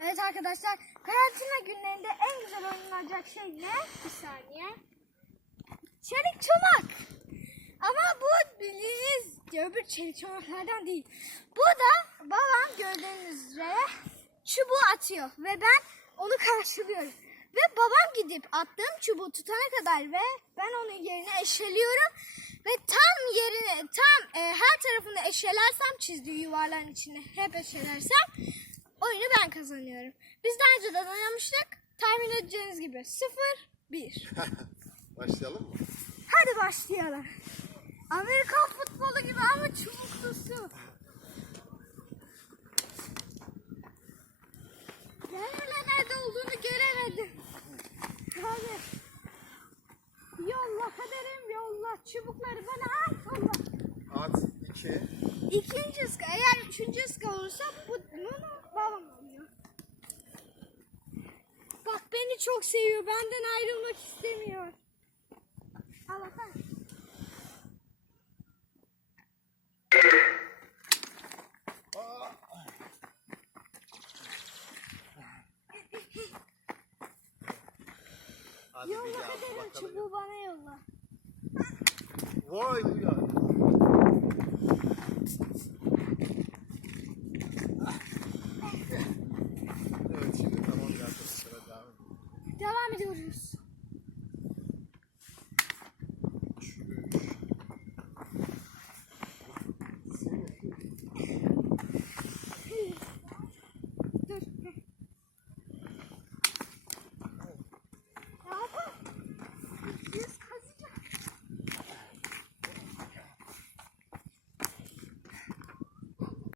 Evet arkadaşlar karantina günlerinde en güzel oynanacak şey ne? Bir saniye. Çelik çomak. Ama bu bildiğiniz öbür çelik çomaklardan değil. Bu da babam gördüğünüz üzere çubuğu atıyor ve ben onu karşılıyorum. Ve babam gidip attığım çubuğu tutana kadar ve ben onun yerine eşeliyorum. Ve tam yerine, tam e, her tarafını eşelersem çizdiği yuvarların içine hep eşelersem kazanıyorum. Biz daha önceden oynamıştık. Tahmin edeceğiniz gibi 0-1. Başlayalım mı? Hadi başlayalım. Amerikan futbolu gibi ama çubuklusu. Ben hala nerede olduğunu göremedim. Hadi. Yolla kaderim yolla. Çubukları bana at Allah. At 2. İkinci ıska. Eğer üçüncü ıska olursa bu beni çok seviyor. Benden ayrılmak istemiyor. Al atar. Hadi bir Yolla bakalım. çubuğu bana yolla. Vay uya. flowers.